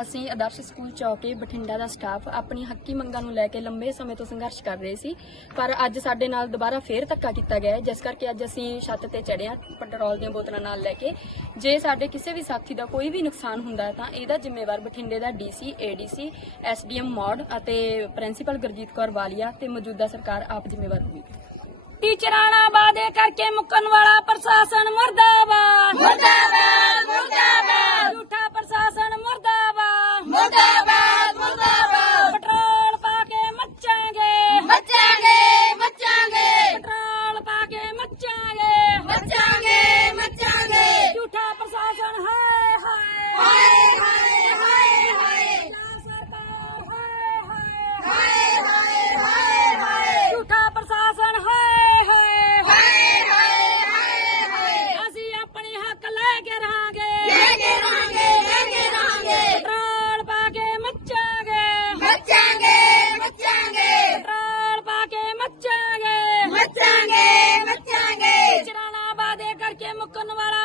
ਅਸੀਂ ਆਦਰਸ਼ ਸਕੂਲ ਚੌਕੇ, ਬਠਿੰਡਾ ਦਾ ਸਟਾਫ ਆਪਣੀ ਹੱਕੀ ਮੰਗਾਂ ਨੂੰ ਲੈ ਕੇ ਲੰਬੇ ਸਮੇਂ ਤੋਂ ਸੰਘਰਸ਼ ਕਰ ਰਹੇ ਸੀ। ਪਰ ਅੱਜ ਸਾਡੇ ਨਾਲ ਦੁਬਾਰਾ ਫੇਰ ਧੱਕਾ ਕੀਤਾ ਗਿਆ ਹੈ, ਜਿਸ ਕਰਕੇ ਅੱਜ ਅਸੀਂ ਛੱਤ ਤੇ ਚੜ੍ਹੇ ਹਾਂ, ਪੈਟਰੋਲ ਦੀਆਂ ਬੋਤਲਾਂ ਨਾਲ ਲੈ ਕੇ। ਜੇ ਸਾਡੇ ਕਿਸੇ ਵੀ ਸਾਥੀ ਦਾ ਕੋਈ ਵੀ ਨੁਕਸਾਨ ਹੁੰਦਾ ਹੈ, ਤਾਂ ਇਹਦਾ ਜ਼ਿੰਮੇਵਾਰ ਬਠਿੰਡੇ ਦਾ ਡੀਸੀ ਏਡੀਸੀ ਐਸਡੀਐਮ ਮੌੜ ਅਤੇ ਪ੍ਰਿੰਸੀਪਲ ਗੁਰਜੀਤ ਕੌਰ ਵਾਲੀਆ ਤੇ ਮੌਜੂਦਾ ਸਰਕਾਰ ਆਪ ਜ਼ਿੰਮੇਵਾਰ ਹੋਵੇਗੀ। ਟੀਚਰਾਂ ਨਾਲ ਵਾਅਦੇ ਕਰਕੇ ਮੁੱਕਣ ਵਾਲਾ ਪ੍ਰਸ਼ਾਸਨ ਮਰਦਾਬਾਦ ਮਰਦਾਬਾਦ ਝੂਠਾ ਪ੍ਰਸ਼ਾਸਨ ਮਰਦਾਬਾਦ ਮੁਰਦਾਬਾਦ ਮੁਰਦਾਬਾਦ ਪੈਟਰੋਲ ਪਾ ਕੇ ਮੱਚਾਂਗੇ ਮੱਚਾਂਗੇ ਮੱਚਾਂਗੇ ਪੈਟਰੋਲ ਪਾ ਕੇ ਮੱਚਾਂਗੇ ਮੱਚਾਂਗੇ ਮੱਚਾਂਗੇ ਝੂਠਾ ਪ੍ਰਸ਼ਾਸਨ ਹਾਏ ਹਾਏ ਹਾਏ ਹਾਏ ਹਾਏ ਹਾਏ ਨਾ ਸਰਕਾਰ ਹਾਏ ਹਾਏ ਹਾਏ ਹਾਏ ਹਾਏ ਹਾਏ ਝੂਠਾ ਪ੍ਰਸ਼ਾਸਨ ਹਾਏ ਹਾਏ ਹਾਏ ਹਾਏ ਹਾਏ ਹਾਏ ਅਸੀਂ ਆਪਣੇ ਹੱਕ ਲੈ ਕੇ ਰਹਾਂਗੇ। ਲੈ ਕੇ ਰਹਾਂਗੇ ਲੈ ਕੇ ਰਹਾਂਗੇ। ਪੈਟਰੋਲ ਪਾ ਕੇ ਮੱਚਾਂਗੇ। ਮੱਚਾਂਗੇ ਮੱਚਾਂਗੇ। ਪੈਟਰੋਲ ਪਾ ਕੇ ਮੱਚਾਂਗੇ। ਮੱਚਾਂਗੇ ਕਰਕੇ ਮੁੱਕਣ ਵਾਲਾ